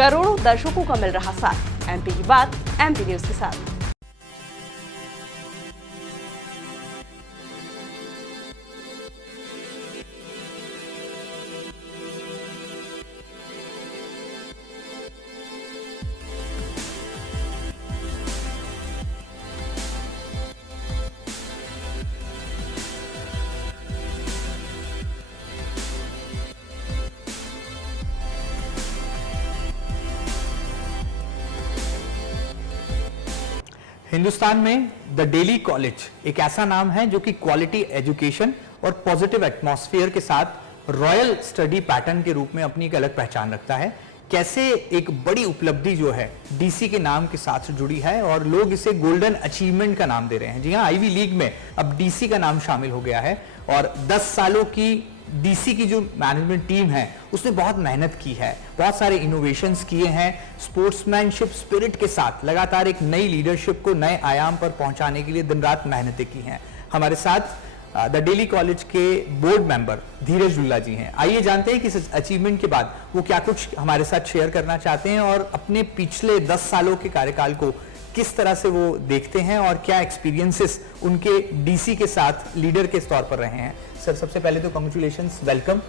करोड़ों दर्शकों का मिल रहा साथ। एमपी की बात एमपी न्यूज के साथ। हिंदुस्तान में द डेली कॉलेज एक ऐसा नाम है जो कि क्वालिटी एजुकेशन और पॉजिटिव एटमॉस्फेयर के साथ रॉयल स्टडी पैटर्न के रूप में अपनी एक अलग पहचान रखता है। कैसे एक बड़ी उपलब्धि जो है डीसी के नाम के साथ जुड़ी है और लोग इसे गोल्डन अचीवमेंट का नाम दे रहे हैं। जी हाँ, आईवी लीग में अब डीसी का नाम शामिल हो गया है और 10 सालों की डीसी की जो मैनेजमेंट टीम है उसने बहुत मेहनत की है, बहुत सारे इनोवेशंस किए हैं, स्पोर्ट्समैनशिप स्पिरिट के साथ लगातार एक नई लीडरशिप को नए आयाम पर पहुंचाने के लिए दिन रात मेहनतें की हैं। हमारे साथ द डेली कॉलेज के बोर्ड मेंबर धीरज लुल्ला जी हैं। आइए जानते हैं कि इस अचीवमेंट के बाद वो क्या कुछ हमारे साथ शेयर करना चाहते हैं और अपने पिछले 10 सालों के कार्यकाल को किस तरह से वो देखते हैं और क्या एक्सपीरियंसेस उनके डीसी के साथ लीडर के तौर पर रहे हैं। सर, सबसे पहले तो कांग्रेचुलेशंस, वेलकम।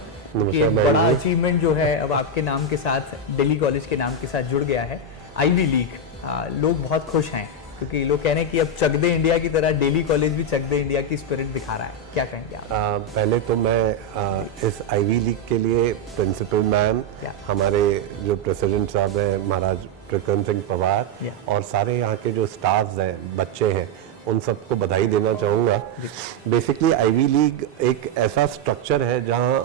ये बड़ा अचीवमेंट जो है अब आपके नाम के साथ, दिल्ली कॉलेज के नाम के साथ जुड़ गया है, आईवी लीग। लोग बहुत खुश हैं क्योंकि लोग कह रहे हैं कि अब चक दे इंडिया की तरह दिल्ली कॉलेज भी चक दे इंडिया की स्पिरिट दिखा रहा है। क्या कहेंगे आप? पहले तो मैं इस आईवी लीग के लिए प्रिंसिपल मैम, हमारे जो प्रेसिडेंट साहब हैं महाराज प्रकरण सिंह पवार और सारे यहाँ के जो स्टाफ हैं, बच्चे हैं, उन सबको बधाई देना चाहूँगा। बेसिकली आईवी लीग एक ऐसा स्ट्रक्चर है जहाँ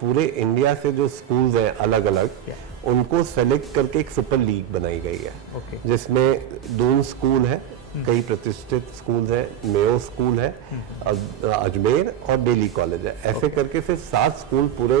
पूरे इंडिया से जो स्कूल्स हैं अलग अलग, उनको सेलेक्ट करके एक सुपर लीग बनाई गई है। जिसमें दून स्कूल है, कई प्रतिष्ठित स्कूल्स हैं, मेयो स्कूल है, अजमेर और दिल्ली कॉलेज है। ऐसे करके फिर 7 स्कूल पूरे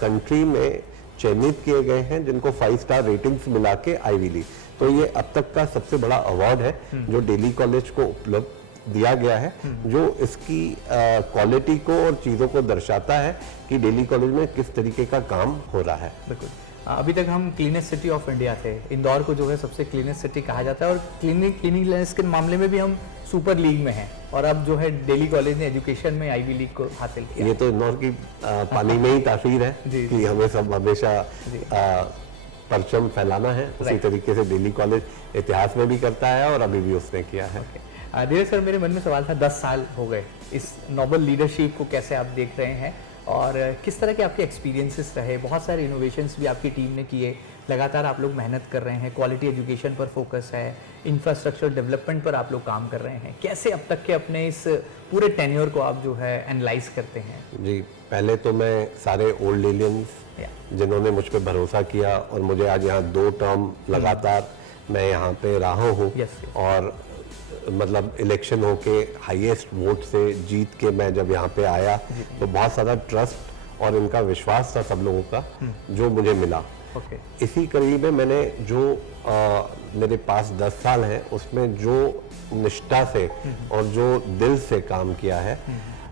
कंट्री में चयनित किए गए हैं जिनको 5 स्टार रेटिंग्स मिला के आईवी लीग। तो ये अब तक का सबसे बड़ा अवार्ड है जो दिल्ली कॉलेज को उपलब्ध दिया गया है, जो इसकी क्वालिटी को और चीज़ों को दर्शाता है कि दिल्ली कॉलेज में किस तरीके का काम हो रहा है। बिल्कुल। अभी तक हम क्लीनेस्ट सिटी ऑफ इंडिया थे, इंदौर को जो है सबसे क्लीनेस्ट सिटी कहा जाता है और क्लीनिंगनेस के मामले में भी हम सुपर लीग में हैं और अब जो है दिल्ली कॉलेज ने एजुकेशन में आईवी लीग को हासिल किया। ये तो इंदौर की पानी में ही तासीर है कि हमें सब हमेशा परचम फैलाना है। उसी तरीके से दिल्ली कॉलेज इतिहास में भी करता है और अभी भी उसने किया है। धीरज सर, मेरे मन में सवाल था, 10 साल हो गए इस नोबल लीडरशिप को कैसे आप देख रहे हैं और किस तरह के आपके एक्सपीरियंसेस रहे? बहुत सारे इनोवेशंस भी आपकी टीम ने किए, लगातार आप लोग मेहनत कर रहे हैं, क्वालिटी एजुकेशन पर फोकस है, इंफ्रास्ट्रक्चर डेवलपमेंट पर आप लोग काम कर रहे हैं। कैसे अब तक के अपने इस पूरे टेन्योर को आप जो है एनालाइज करते हैं? जी, पहले तो मैं सारे ओल्ड एलियंस जिन्होंने मुझ पर भरोसा किया और मुझे आज यहाँ 2 टर्म लगातार मैं यहाँ पे रहा हूँ और मतलब इलेक्शन होके हाईएस्ट वोट से जीत के मैं जब यहाँ पे आया तो बहुत सारा ट्रस्ट और इनका विश्वास था सब लोगों का जो मुझे मिला। इसी करीब में मैंने जो मेरे पास 10 साल हैं उसमें जो निष्ठा से और जो दिल से काम किया है,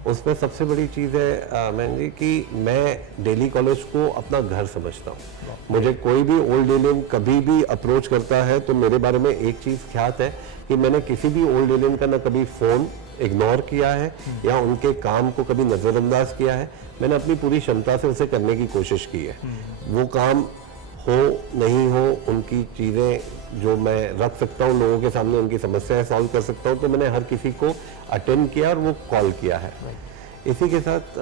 उसमें सबसे बड़ी चीज़ है मैन जी कि मैं दिल्ली कॉलेज को अपना घर समझता हूँ। मुझे कोई भी ओल्ड एलियन कभी भी अप्रोच करता है तो मेरे बारे में एक चीज़ ख्यात है कि मैंने किसी भी ओल्ड एलियन का ना कभी फ़ोन इग्नोर किया है या उनके काम को कभी नज़रअंदाज किया है। मैंने अपनी पूरी क्षमता से उसे करने की कोशिश की है। वो काम हो नहीं हो, उनकी चीज़ें जो मैं रख सकता हूँ लोगों के सामने, उनकी समस्याएं सॉल्व कर सकता हूँ, तो मैंने हर किसी को अटेंड किया और वो कॉल किया है। इसी के साथ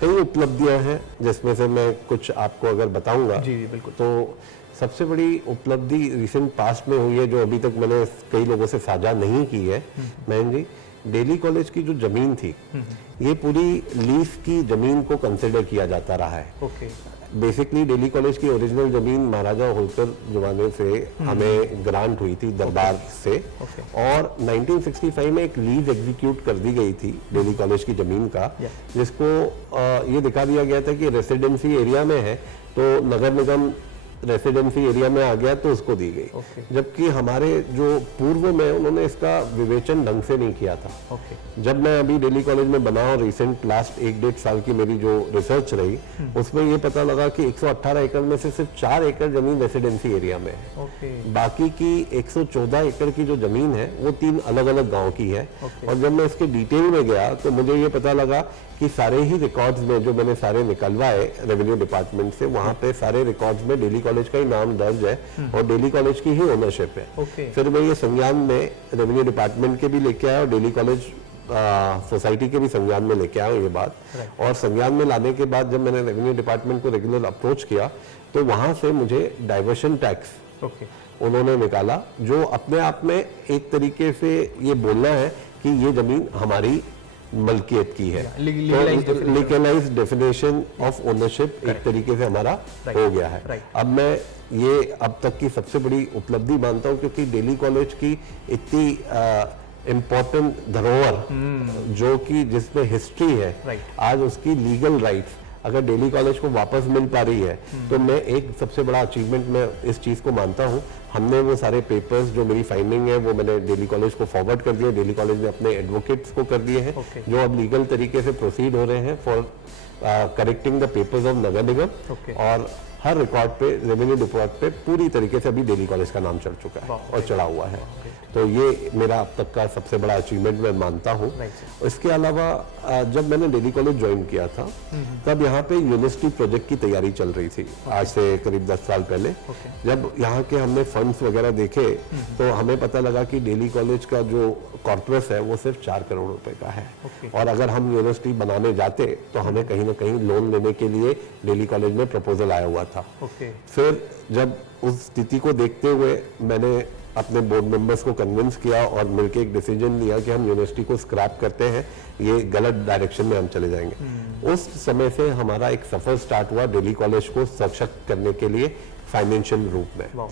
कई उपलब्धियां हैं जिसमें से मैं कुछ आपको अगर बताऊंगा। जी बिल्कुल। तो सबसे बड़ी उपलब्धि रिसेंट पास्ट में हुई है जो अभी तक मैंने कई लोगों से साझा नहीं की है। मैन जी, दिल्ली कॉलेज की जो जमीन थी ये पूरी लीज की जमीन को कंसिडर किया जाता रहा है। बेसिकली दिल्ली कॉलेज की ओरिजिनल जमीन महाराजा होलकर जमाने से हमें ग्रांट हुई थी दरबार से और 1965 में एक लीज एग्जीक्यूट कर दी गई थी दिल्ली कॉलेज की जमीन का, जिसको ये दिखा दिया गया था कि रेसिडेंसी एरिया में है तो नगर निगम रेसिडेंसी एरिया में आ गया तो उसको दी गई, जबकि हमारे जो पूर्व में उन्होंने इसका विवेचन ढंग से नहीं किया था। जब मैं अभी दिल्ली कॉलेज में बना और रिसेंट लास्ट 1-1.5 साल की मेरी जो रिसर्च रही उसमें ये पता लगा कि 118 एकड़ में से सिर्फ 4 एकड़ जमीन रेसिडेंसी एरिया में है। बाकी की 114 एकड़ की जो जमीन है वो 3 अलग अलग गांव की है। और जब मैं इसके डिटेल में गया तो मुझे ये पता लगा कि सारे ही रिकॉर्ड्स में जो मैंने सारे निकलवाए रेवेन्यू डिपार्टमेंट से, वहां पे सारे रिकॉर्ड्स में दिल्ली कॉलेज का ही नाम दर्ज है और दिल्ली कॉलेज की ही ओनरशिप है। फिर मैं ये संज्ञान में रेवेन्यू डिपार्टमेंट के भी लेके आया और दिल्ली कॉलेज सोसाइटी के भी संज्ञान में लेके आया ये बात। और संज्ञान में लाने के बाद जब मैंने रेवेन्यू डिपार्टमेंट को रेगुलर अप्रोच किया तो वहां से मुझे डाइवर्शन टैक्स उन्होंने निकाला, जो अपने आप में एक तरीके से ये बोलना है कि ये जमीन हमारी मलकियत की है। लीगलाइज डेफिनेशन ऑफ ओनरशिप एक तरीके से हमारा हो गया है। अब मैं ये अब तक की सबसे बड़ी उपलब्धि मानता हूँ, क्योंकि दिल्ली कॉलेज की इतनी इम्पोर्टेंट धरोहर जो कि जिसमें हिस्ट्री है, आज उसकी लीगल राइट्स अगर दिल्ली कॉलेज को वापस मिल पा रही है तो मैं एक सबसे बड़ा अचीवमेंट मैं इस चीज को मानता हूँ। हमने वो सारे पेपर्स जो मेरी फाइंडिंग है वो मैंने दिल्ली कॉलेज को फॉरवर्ड कर दिए, दिल्ली कॉलेज ने अपने एडवोकेट्स को कर दिए हैं जो अब लीगल तरीके से प्रोसीड हो रहे हैं for correcting the papers of नगर निगम। और हर रिकॉर्ड पे रेवेन्यू रिपोर्ट पे पूरी तरीके से अभी दिल्ली कॉलेज का नाम चढ़ चुका है और चढ़ा हुआ है। तो ये मेरा अब तक का सबसे बड़ा अचीवमेंट मैं मानता हूँ। इसके अलावा जब मैंने दिल्ली कॉलेज ज्वाइन किया था तब यहाँ पे यूनिवर्सिटी प्रोजेक्ट की तैयारी चल रही थी, आज से करीब 10 साल पहले। जब यहाँ के हमने फंड्स वगैरह देखे तो हमें पता लगा कि दिल्ली कॉलेज का जो कॉर्पस है वो सिर्फ 4 करोड़ रुपए का है। और अगर हम यूनिवर्सिटी बनाने जाते तो हमें कहीं ना कहीं लोन लेने के लिए दिल्ली कॉलेज में प्रपोजल आया हुआ था। फिर जब उस स्थिति को देखते हुए मैंने अपने बोर्ड मेंबर्स को कन्विंस किया और मिलकर एक डिसीजन लिया कि हम यूनिवर्सिटी को स्क्रैप करते हैं, ये गलत डायरेक्शन में हम चले जाएंगे। उस समय से हमारा एक सफर स्टार्ट हुआ दिल्ली कॉलेज को सशक्त करने के लिए फाइनेंशियल रूप में।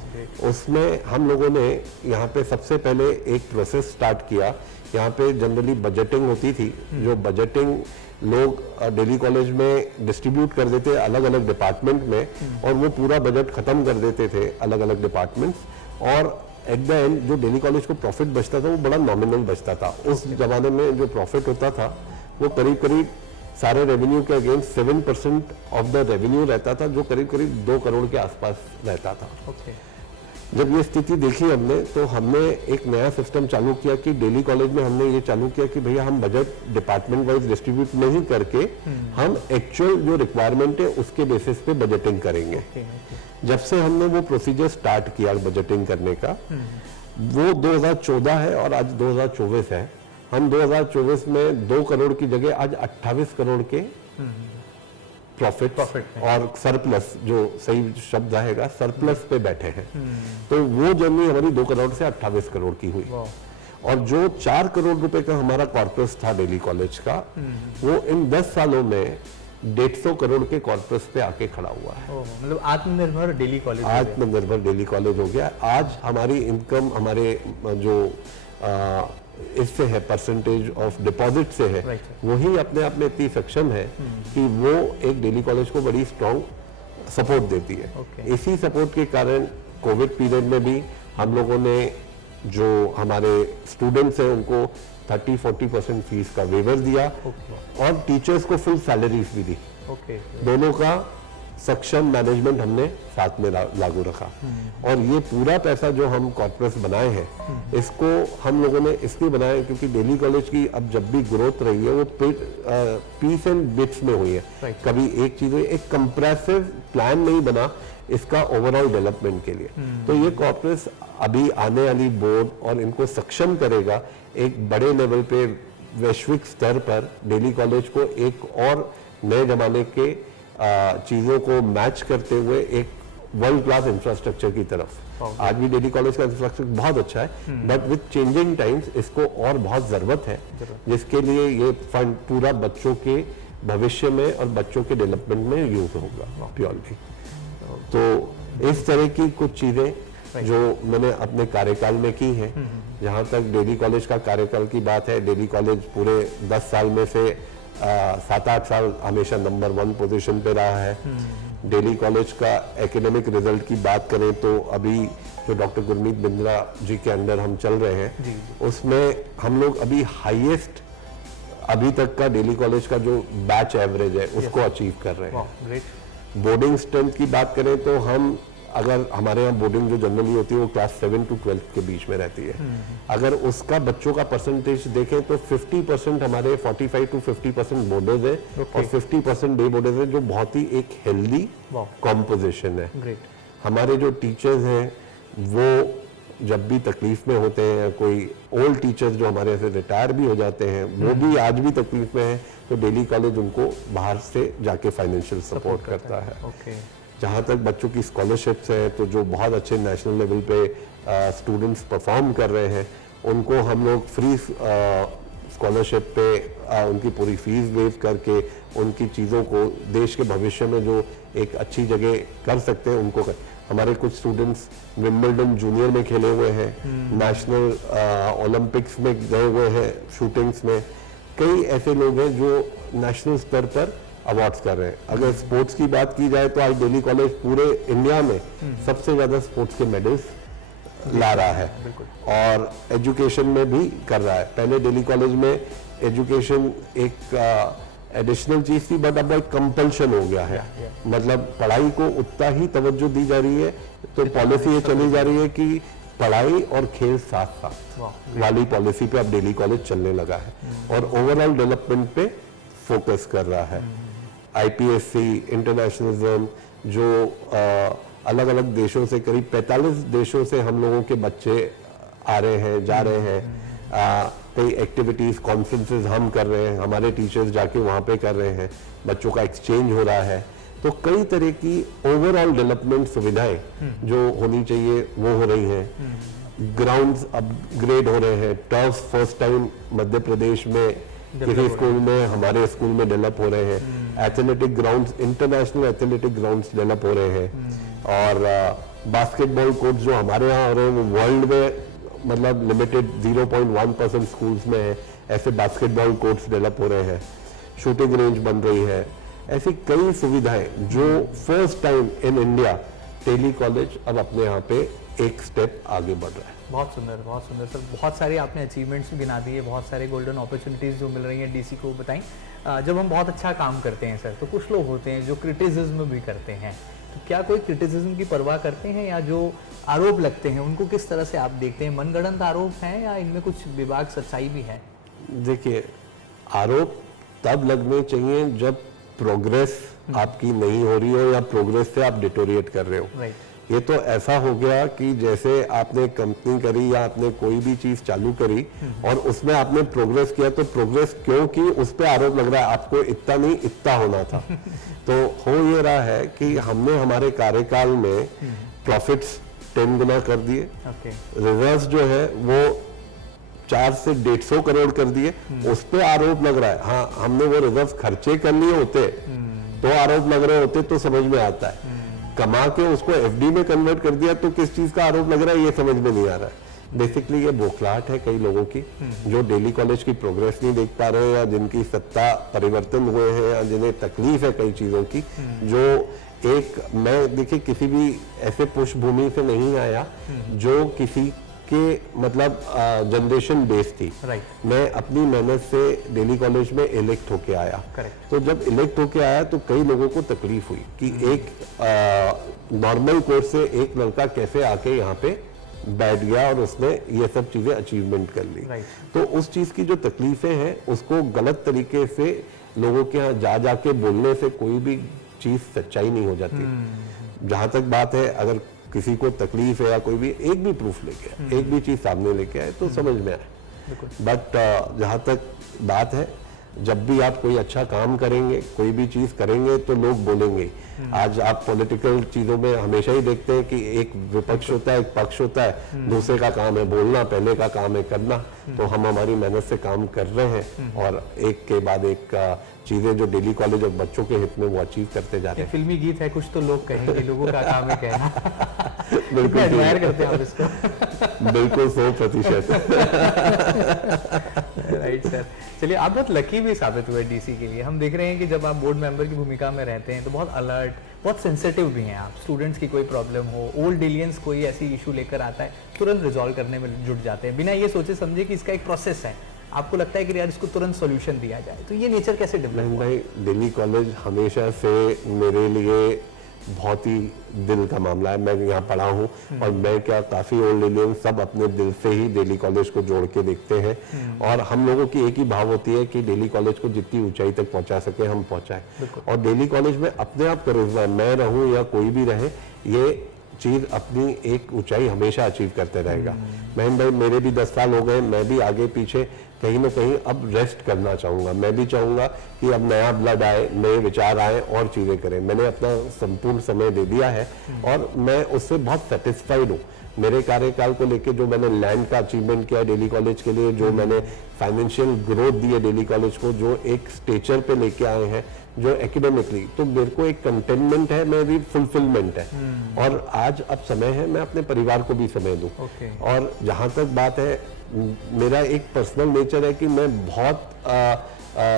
उसमें हम लोगों ने यहाँ पे सबसे पहले एक प्रोसेस स्टार्ट किया। यहाँ पे जनरली बजटिंग होती थी, जो बजटिंग लोग दिल्ली कॉलेज में डिस्ट्रीब्यूट कर देते अलग अलग डिपार्टमेंट में और वो पूरा बजट खत्म कर देते थे अलग अलग डिपार्टमेंट्स। और एट द एंड जो दिल्ली कॉलेज को प्रॉफिट बचता था वो बड़ा नॉमिनल बचता था। उस जमाने में जो प्रॉफिट होता था वो करीब करीब सारे रेवेन्यू के अगेंस्ट 7% ऑफ द रेवेन्यू रहता था, जो करीब करीब 2 करोड़ के आसपास रहता था। जब ये स्थिति देखी हमने तो हमने एक नया सिस्टम चालू किया कि दिल्ली कॉलेज में हमने ये चालू किया कि भैया हम बजट डिपार्टमेंट वाइज डिस्ट्रीब्यूट नहीं करके हम एक्चुअल जो रिक्वायरमेंट है उसके बेसिस पे बजटिंग करेंगे। जब से हमने वो प्रोसीजर स्टार्ट किया बजटिंग करने का, वो 2014 है और आज 2024 है। हम 2024 में 2 करोड़ की जगह आज 28 करोड़ के प्रॉफिट और सरप्लस, जो सही शब्द आएगा सरप्लस पे बैठे हैं। तो वो जर्नी हमारी 2 करोड़ से 28 करोड़ की हुई। और जो 4 करोड़ रुपए का हमारा कॉर्पस था दिल्ली कॉलेज का, वो इन 10 सालों में 150 करोड़ के कॉर्पस पे आके खड़ा हुआ है। मतलब आत्मनिर्भर दिल्ली कॉलेज, आत्मनिर्भर दिल्ली कॉलेज हो गया। आज हमारी इनकम हमारे जो इससे है परसेंटेज ऑफ डिपॉजिट से है, वही अपने आप में इतनी सक्षम है कि वो एक दिल्ली कॉलेज को बड़ी स्ट्रॉन्ग सपोर्ट देती है। इसी सपोर्ट के कारण कोविड पीरियड में भी हम लोगों ने जो हमारे स्टूडेंट्स हैं उनको 30-40% फीस का वेवर दिया और टीचर्स को फुल सैलरीज भी दी। दोनों का सक्षम मैनेजमेंट हमने साथ में लागू रखा। और ये पूरा पैसा जो हम कॉर्पोरेट बनाए हैं, इसको हम लोगों ने इसलिए बनाया क्योंकि दिल्ली कॉलेज की अब जब भी ग्रोथ रही है वो पीस एंड बिट्स में हुई है। कभी एक चीज हुई, एक कंप्रेसिव प्लान नहीं बना इसका ओवरऑल डेवलपमेंट के लिए। तो ये कॉर्पोरेट अभी आने वाली बोर्ड और इनको सक्षम करेगा एक बड़े लेवल पे वैश्विक स्तर पर दिल्ली कॉलेज को एक और नए जमाने के चीजों को मैच करते हुए एक वर्ल्ड क्लास इंफ्रास्ट्रक्चर की तरफ। आज भी दिल्ली कॉलेज का इंफ्रास्ट्रक्चर बहुत अच्छा है, बट विद चेंजिंग टाइम्स इसको और बहुत जरूरत है, जिसके लिए ये फंड पूरा बच्चों के भविष्य में और बच्चों के डेवलपमेंट में यूज होगा प्योरली। तो इस तरह की कुछ चीजें जो मैंने अपने कार्यकाल में की हैं। जहां तक दिल्ली कॉलेज का कार्यकाल की बात है, दिल्ली कॉलेज पूरे 10 साल में से 7-8 साल हमेशा नंबर 1 पोजीशन पे रहा है। दिल्ली कॉलेज का एकेडमिक रिजल्ट की बात करें तो अभी जो डॉक्टर गुरमीत बिंद्रा जी के अंडर हम चल रहे हैं उसमें हम लोग अभी हाईएस्ट अभी तक का दिल्ली कॉलेज का जो बैच एवरेज है उसको अचीव कर रहे हैं। बोर्डिंग स्ट्रेंथ की बात करें तो हम अगर हमारे यहाँ बोर्डिंग जो जनरली होती है वो क्लास 7 to 12 के बीच में रहती है, अगर उसका बच्चों का परसेंटेज देखें तो 50% हमारे 45 to 50% बोर्डर्स है और 50% डे बोर्डर्स है, जो बहुत ही एक हेल्दी कॉम्पोजिशन है। हमारे जो टीचर्स हैं वो जब भी तकलीफ में होते हैं, कोई ओल्ड टीचर्स जो हमारे से रिटायर भी हो जाते हैं वो भी आज भी तकलीफ में है, तो दिल्ली कॉलेज उनको बाहर से जाके फाइनेंशियल सपोर्ट करता है। जहाँ तक बच्चों की स्कॉलरशिप्स हैं तो जो बहुत अच्छे नेशनल लेवल पे स्टूडेंट्स परफॉर्म कर रहे हैं उनको हम लोग फ्री स्कॉलरशिप पे उनकी पूरी फीस वेव करके उनकी चीज़ों को देश के भविष्य में जो एक अच्छी जगह कर सकते हैं उनको कर। हमारे कुछ स्टूडेंट्स विंबलडन जूनियर में खेले हुए हैं, नेशनल ओलंपिक्स में गए हुए हैं शूटिंग्स में। कई ऐसे लोग हैं जो नेशनल स्तर पर अवार्ड्स कर रहे हैं। अगर स्पोर्ट्स की बात की जाए तो आज दिल्ली कॉलेज पूरे इंडिया में सबसे ज्यादा स्पोर्ट्स के मेडल्स ला रहा है और एजुकेशन में भी कर रहा है। पहले दिल्ली कॉलेज में एजुकेशन एक एडिशनल चीज थी, बट अब एक कंपल्शन हो गया है। मतलब पढ़ाई को उतना ही तवज्जो दी जा रही है, तो पॉलिसी ये चली जा रही है कि पढ़ाई और खेल साथ साथ वाली पॉलिसी पे अब दिल्ली कॉलेज चलने लगा है और ओवरऑल डेवलपमेंट पे फोकस कर रहा है। आईपीएससी, इंटरनेशनलिज्म, जो अलग अलग देशों से करीब 45 देशों से हम लोगों के बच्चे आ रहे हैं, जा रहे हैं। कई एक्टिविटीज, कॉन्फ्रेंसेस हम कर रहे हैं, हमारे टीचर्स जाके वहाँ पे कर रहे हैं, बच्चों का एक्सचेंज हो रहा है। तो कई तरह की ओवरऑल डेवलपमेंट सुविधाएं जो होनी चाहिए वो हो रही हैं। ग्राउंड्स अपग्रेड हो रहे हैं। Turf first time Madhya Pradesh में किसी स्कूल में, हमारे स्कूल में डेवलप हो रहे हैं। Athletic grounds, international athletic grounds develop हो रहे हैं और बास्केटबॉल कोर्ट जो हमारे यहाँ हो रहे हैं वो वर्ल्ड में मतलब लिमिटेड 0.1% स्कूल्स में है, ऐसे बास्केटबॉल कोर्ट्स डेवलप हो रहे हैं। शूटिंग रेंज बन रही है। ऐसी कई सुविधाएं जो first time in India Delhi college अब अपने यहाँ पे एक स्टेप आगे बढ़ रहा है। बहुत सुंदर सर। बहुत सारे आपने अचीवमेंट्स भी गिना दिए, बहुत सारे गोल्डन अपॉर्चुनिटीज जो मिल रही हैं डीसी को बताएं। जब हम बहुत अच्छा काम करते हैं सर तो कुछ लोग होते हैं जो क्रिटिसिज्म भी करते हैं, तो क्या कोई क्रिटिसिज्म की परवाह करते हैं या जो आरोप लगते हैं उनको किस तरह से आप देखते हैं? मनगढ़ंत आरोप हैं या इनमें कुछ विभाग सच्चाई भी है? देखिए, आरोप तब लगने चाहिए जब प्रोग्रेस आपकी नहीं हो रही हो या प्रोग्रेस से आप डिटोरिएट कर रहे हो। ये तो ऐसा हो गया कि जैसे आपने कंपनी करी या आपने कोई भी चीज चालू करी और उसमें आपने प्रोग्रेस किया, तो प्रोग्रेस क्यों की उस पर आरोप लग रहा है आपको इतना नहीं इतना होना था। तो हो ये रहा है कि हमने हमारे कार्यकाल में प्रॉफिट्स 10 गुना कर दिए, रिजर्व्स जो है वो 4 से 150 करोड़ कर दिए, उस पर आरोप लग रहा है। हाँ, हमने वो रिजर्व खर्चे कर लिए होते तो आरोप लग रहे होते तो समझ में आता है। कमा के उसको एफडी में कन्वर्ट कर दिया तो किस चीज का आरोप लग रहा है ये समझ में नहीं आ रहा है। बेसिकली ये बौखलाहट है कई लोगों की जो दिल्ली कॉलेज की प्रोग्रेस नहीं देख पा रहे हैं या जिनकी सत्ता परिवर्तन हुए हैं या जिन्हें तकलीफ है कई चीजों की। जो एक मैं देखिए किसी भी ऐसे पृष्ठभूमि से नहीं आया जो किसी के मतलब जनरेशन बेस थी। मैं अपनी मेहनत से दिल्ली कॉलेज में इलेक्ट होके आया। तो जब इलेक्ट होके आया तो कई लोगों को तकलीफ हुई कि एक नॉर्मल कोर्स से एक लड़का कैसे आके यहाँ पे बैठ गया और उसने ये सब चीजें अचीवमेंट कर ली। तो उस चीज की जो तकलीफें हैं उसको गलत तरीके से लोगों के यहाँ जा जाके बोलने से कोई भी चीज सच्चाई नहीं हो जाती। जहां तक बात है, अगर किसी को तकलीफ है या कोई भी एक भी प्रूफ लेके आए, एक भी चीज सामने लेके आए तो समझ में आए। बट जहां तक बात है, जब भी आप कोई अच्छा काम करेंगे, कोई भी चीज करेंगे तो लोग बोलेंगे। आज आप पॉलिटिकल चीजों में हमेशा ही देखते हैं कि एक विपक्ष होता है, एक पक्ष होता है, दूसरे का काम है बोलना, पहले का काम है करना। तो हम हमारी मेहनत से काम कर रहे हैं और एक के बाद एक चीजें जो दिल्ली कॉलेज और बच्चों के हित में वो अचीव करते जा रहे हैं। फिल्मी गीत है, कुछ तो लोग कहेंगे, लोगों का काम है कहना। बिल्कुल एडमायर करते हैं आप इसको। बिल्कुल 100%। Right sir. चलिए, आप बहुत लकी भी साबित हुए डीसी के लिए। हम देख रहे हैं कि जब आप बोर्ड मेंबर की भूमिका में रहते हैं तो बहुत अलर्ट, बहुत सेंसिटिव भी हैं आप, स्टूडेंट्स की कोई प्रॉब्लम हो, ओल्ड एलियंस कोई ऐसी इशू लेकर आता है, तुरंत रिजॉल्व करने में जुट जाते हैं बिना ये सोचे समझे कि इसका एक प्रोसेस है, आपको लगता है कि यार इसको तुरंत सॉल्यूशन दिया जाए। तो ये नेचर कैसे डेवलप हुआ? भाई दिल्ली कॉलेज हमेशा से मेरे लिए बहुत ही दिल का मामला है। मैं यहाँ पढ़ा हूँ और मैं क्या काफ़ी ओल्ड इंडियन सब अपने दिल से ही दिल्ली कॉलेज को जोड़ के देखते हैं और हम लोगों की एक ही भाव होती है कि दिल्ली कॉलेज को जितनी ऊंचाई तक पहुंचा सके हम पहुंचाएं। और दिल्ली कॉलेज में अपने आप करो, मैं रहूं या कोई भी रहे, ये चीज अपनी एक ऊंचाई हमेशा अचीव करते रहेगा। महेंद्र भाई मेरे भी 10 साल हो गए, मैं भी आगे पीछे कहीं ना कहीं अब रेस्ट करना चाहूंगा। मैं भी चाहूंगा कि अब नया ब्लड आए, नए विचार आए और चीजें करें। मैंने अपना संपूर्ण समय दे दिया है और मैं उससे बहुत सेटिस्फाइड हूँ। मेरे कार्यकाल को लेकर जो मैंने लैंड का अचीवमेंट किया दिल्ली कॉलेज के लिए, जो मैंने फाइनेंशियल ग्रोथ दी है दिल्ली कॉलेज को, जो एक स्टेचर पे लेके आए हैं, जो एकेडमिकली, तो मेरे को एक कंटेनमेंट है, मेरी फुलफिलमेंट है। और आज अब समय है मैं अपने परिवार को भी समय दूं। और जहां तक बात है, मेरा एक पर्सनल नेचर है कि मैं बहुत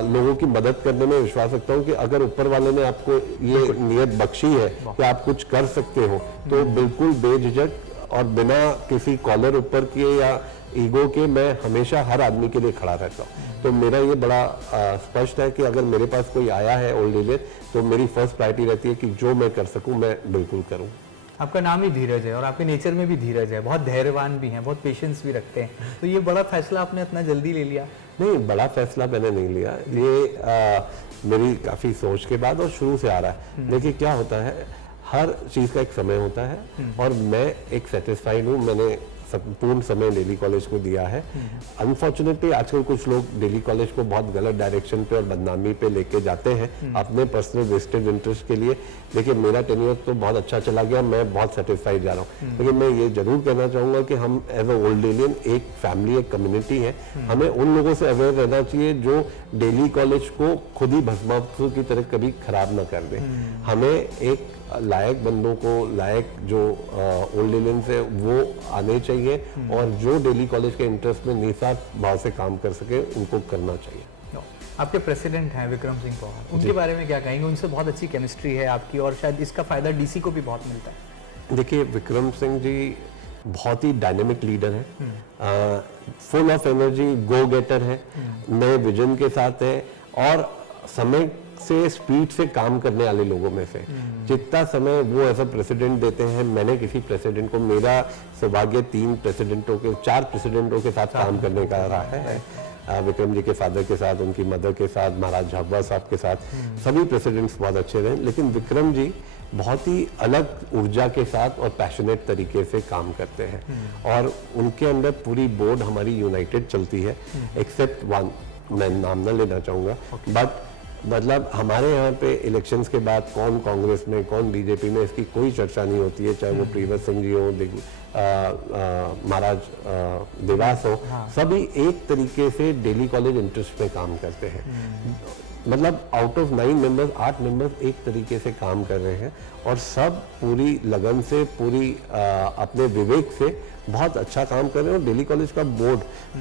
लोगों की मदद करने में विश्वास रखता हूँ कि अगर ऊपर वाले ने आपको ये नियत बख्शी है कि आप कुछ कर सकते हो, तो बिल्कुल बेझिझक और बिना किसी कॉलर ऊपर किए या ईगो के मैं हमेशा हर आदमी के लिए खड़ा रहता हूँ। तो मेरा ये बड़ा स्पष्ट है कि अगर मेरे पास कोई आया है ओल्ड एज, तो मेरी फर्स्ट प्रायोरिटी रहती है कि जो मैं कर सकूँ मैं बिल्कुल करूँ। आपका नाम ही धीरज है और आपके नेचर में भी धीरज है, बहुत धैर्यवान भी हैं, बहुत पेशेंस भी रखते हैं। तो ये बड़ा फैसला आपने इतना जल्दी ले लिया? नहीं, बड़ा फैसला मैंने नहीं लिया, ये मेरी काफ़ी सोच के बाद और शुरू से आ रहा है। देखिए क्या होता है, हर चीज़ का एक समय होता है और मैं एक सेटिस्फाइड हूँ। मैंने पूर्ण समय दिल्ली कॉलेज को दिया है। अनफॉर्चुनेटली आजकल कुछ लोग दिल्ली कॉलेज को बहुत गलत डायरेक्शन पे और बदनामी पे लेके जाते हैं अपने पर्सनल वेस्टेड इंटरेस्ट के लिए। देखिए मेरा टेन्योर तो बहुत अच्छा चला गया, मैं बहुत सेटिस्फाइड जा रहा हूँ। लेकिन मैं ये जरूर कहना चाहूंगा कि हम एज अ ओल्ड इंडियन एक फैमिली, एक कम्युनिटी है, हमें उन लोगों से अवेयर रहना चाहिए जो दिल्ली कॉलेज को खुद ही भस्मासुर की तरह कभी खराब ना कर दे। हमें एक लायक बंदों को, लायक जो ओल्ड इंडियन से वो आने चाहिए और जो दिल्ली कॉलेज के इंटरेस्ट में निस्वार्थ भाव से काम कर सके उनको करना चाहिए। आपके प्रेसिडेंट हैं विक्रम सिंह पवार, उनके बारे में क्या कहेंगे? उनसे बहुत अच्छी केमिस्ट्री है आपकी और शायद इसका फायदा डीसी को भी बहुत मिलता है। देखिए विक्रम सिंह जी बहुत ही डायनेमिक लीडर है, full of energy, go getter है, नए विजन के साथ है और समय से स्पीड से काम करने वाले लोगों में से। जितना समय वो एज अ प्रेसिडेंट देते हैं, मैंने किसी प्रेसिडेंट को, मेरा सौभाग्य 4 प्रेसिडेंटों के साथ काम करने का रहा है। विक्रम जी के फादर के साथ, उनकी मदर के साथ, महाराज झाबुआ साहब के साथ, सभी प्रेसिडेंट्स बहुत अच्छे रहे। लेकिन विक्रम जी बहुत ही अलग ऊर्जा के साथ और पैशनेट तरीके से काम करते हैं और उनके अंदर पूरी बोर्ड हमारी यूनाइटेड चलती है, एक्सेप्ट वन, मैं नाम न लेना चाहूँगा, बट मतलब हमारे यहाँ पे इलेक्शंस के बाद कौन कांग्रेस में, कौन बीजेपी में, इसकी कोई चर्चा नहीं होती है। चाहे वो प्रीवत सिंह जी हो, महाराज देवास हो, सभी एक तरीके से दिल्ली कॉलेज इंटरेस्ट में काम करते हैं। मतलब आउट ऑफ 9 मेंबर्स 8 मेंबर्स एक तरीके से काम कर रहे हैं और सब पूरी लगन से, पूरी अपने विवेक से बहुत अच्छा काम कर रहे हैं और दिल्ली कॉलेज का बोर्ड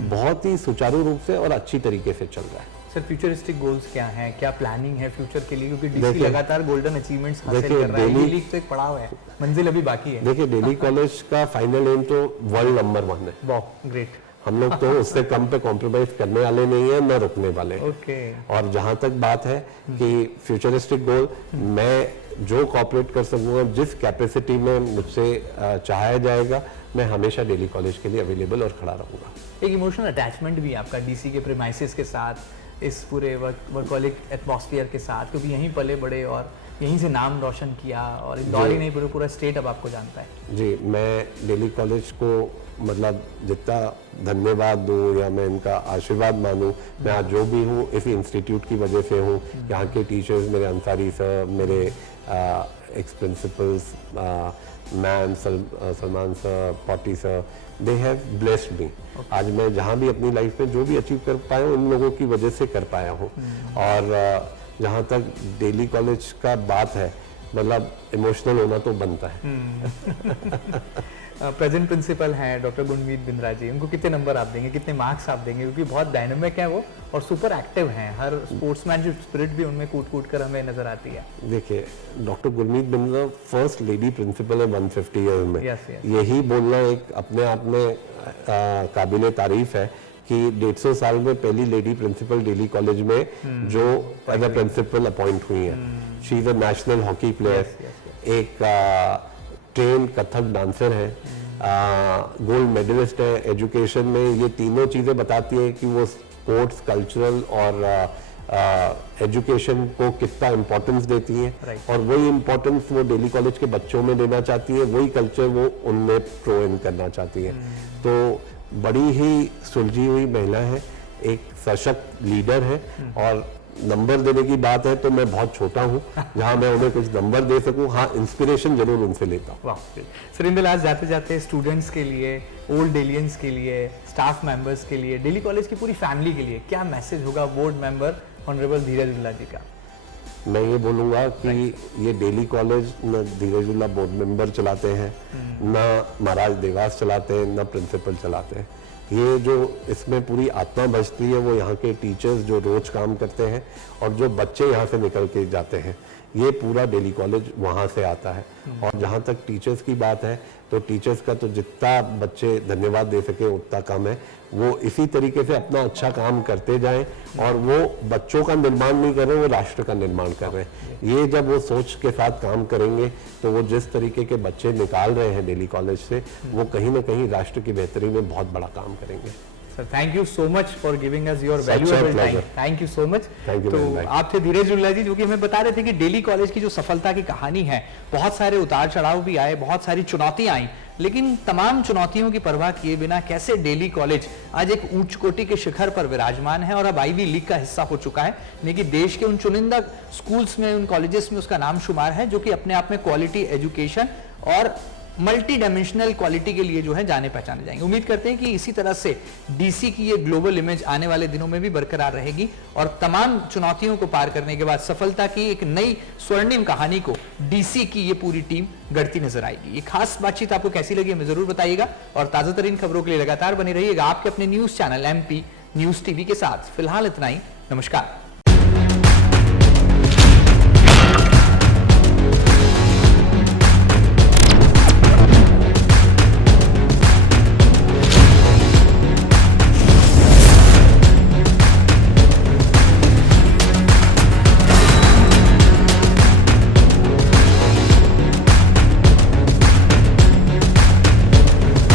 बहुत ही सुचारू रूप से और अच्छी तरीके से चल रहा है। सर फ्यूचरिस्टिक गोल्स क्या हैं, क्या प्लानिंग है फ्यूचर के लिए, क्योंकि डीसी लगातार गोल्डन अचीवमेंट्स हासिल कर रहा है, ये लीग तो एक पड़ाव है, मंजिल अभी बाकी है। देखिए दिल्ली कॉलेज का फाइनल एम तो वर्ल्ड नंबर 1 है। वाह ग्रेट। हम लोग तो उससे कम पे कॉम्प्रोमाइज करने वाले नहीं है, न रुकने वाले। और जहां तक बात है कि फ्यूचरिस्टिक गोल, मैं जो कॉपरेट कर सकूंगा, जिस कैपेसिटी में मुझसे चाहा जाएगा, मैं हमेशा दिल्ली कॉलेज के लिए अवेलेबल और खड़ा रहूंगा। एक इमोशनल अटैचमेंट भी आपका डीसी के प्रीमाइसेस के साथ, इस पूरे वर्कहॉलिक एटमॉस्फेयर के साथ, क्योंकि यहीं पले बड़े और यहीं से नाम रोशन किया और इंदौर ही नहीं पूरा स्टेट अब आपको जानता है। जी, मैं दिल्ली कॉलेज को मतलब जितना धन्यवाद दूं या मैं इनका आशीर्वाद मानूं, मैं आज जो भी हूँ इस इंस्टीट्यूट की वजह से हूँ। यहाँ के टीचर्स, मेरे अंसारी सर, मेरे x principles, ma'am Salman sir, potty sir, they have blessed me. आज मैं जहाँ भी अपनी लाइफ में जो भी अचीव कर पाया हूँ, उन लोगों की वजह से कर पाया हूँ। और जहाँ तक दिल्ली कॉलेज का बात है, मतलब इमोशनल होना तो बनता है। प्रेजेंट प्रिंसिपल हैं डॉक्टर गुरमीत बिंद्रा जी, उनको कितने नंबर आप देंगे, कितने मार्क्स आप देंगे, क्योंकि बहुत डायनामिक है वो और सुपर एक्टिव हैं, हर स्पोर्ट्समैनशिप स्पिरिट भी उनमें कूट कर हमें नजर आती है। देखिए, doctor Gurmeet Bindra first lady principal है 150 ईयर्स में। यही बोलना एक अपने आप में काबिले तारीफ है कि 150 साल में पहली लेडी प्रिंसिपल दिल्ली कॉलेज में जो एज अ प्रिंसिपल अपॉइंट हुई है। She is a national hockey player, एक ट्रेन कथक डांसर है, गोल्ड मेडलिस्ट है एजुकेशन में। ये तीनों चीजें बताती है कि वो स्पोर्ट्स, कल्चरल और एजुकेशन को कितना इम्पोर्टेंस देती हैं और वही इम्पोर्टेंस वो दिल्ली कॉलेज के बच्चों में देना चाहती है, वही कल्चर वो उनमें प्रो इन करना चाहती है। तो बड़ी ही सुलझी हुई महिला है, एक सशक्त लीडर है और नंबर देने की बात है तो मैं बहुत छोटा हूँ जहाँ मैं उन्हें कुछ नंबर दे सकूँ। हाँ, इंस्पिरेशन जरूर उनसे लेता हूँ। वाह सुरेंद्र, आज जाते जाते स्टूडेंट्स के लिए, ओल्ड डेलियंस के लिए, स्टाफ मेंबर्स के लिए, दिल्ली कॉलेज की पूरी फैमिली के लिए क्या मैसेज होगा बोर्ड मेंबर ऑनरेबल धीरजुल्ला जी का? मैं ये बोलूँगा कि ये दिल्ली कॉलेज न धीरजुल्ला बोर्ड मेंबर चलाते हैं, न महाराज देवास चलाते हैं, न प्रिंसिपल चलाते हैं। ये जो इसमें पूरी आत्मा बचती है वो यहाँ के टीचर्स जो रोज काम करते हैं और जो बच्चे यहाँ से निकल के जाते हैं, ये पूरा दिल्ली कॉलेज वहाँ से आता है। और जहाँ तक टीचर्स की बात है तो टीचर्स का तो जितना बच्चे धन्यवाद दे सके उतना कम है। वो इसी तरीके से अपना अच्छा काम करते जाएं और वो बच्चों का निर्माण नहीं कर रहे, वो राष्ट्र का निर्माण कर रहे हैं। ये जब वो सोच के साथ काम करेंगे तो वो जिस तरीके के बच्चे निकाल रहे हैं दिल्ली कॉलेज से, वो कहीं ना कहीं राष्ट्र की बेहतरी में बहुत बड़ा काम करेंगे। Sir, thank you so much for giving us your valuable time. Thank you so much. तो आप थे धीरजुल्ला जी, जो कि हमें बता रहे थे कि दिल्ली कॉलेज की जो सफलता की कहानी है, बहुत सारे उतार चढ़ाव भी आए, बहुत सारी चुनौतियां आई, लेकिन तमाम चुनौतियों की परवाह किए बिना कैसे दिल्ली कॉलेज आज एक उच्च कोटि के शिखर पर विराजमान है और अब आईवी लीग का हिस्सा हो चुका है, यानी कि देश के उन चुनिंदा स्कूल्स में, उन कॉलेजेस में उसका नाम शुमार है जो कि अपने आप में क्वालिटी एजुकेशन और मल्टी डायमेंशनल क्वालिटी के लिए जो है जाने पहचाने जाएंगे। उम्मीद करते हैं कि इसी तरह से डीसी की ये ग्लोबल इमेज आने वाले दिनों में भी बरकरार रहेगी और तमाम चुनौतियों को पार करने के बाद सफलता की एक नई स्वर्णिम कहानी को डीसी की ये पूरी टीम गढ़ती नजर आएगी। ये खास बातचीत आपको कैसी लगी हमें जरूर बताइएगा और ताजा तरीन खबरों के लिए लगातार बने रहिएगा आपके अपने news channel MP news TV के साथ। फिलहाल इतना ही, नमस्कार।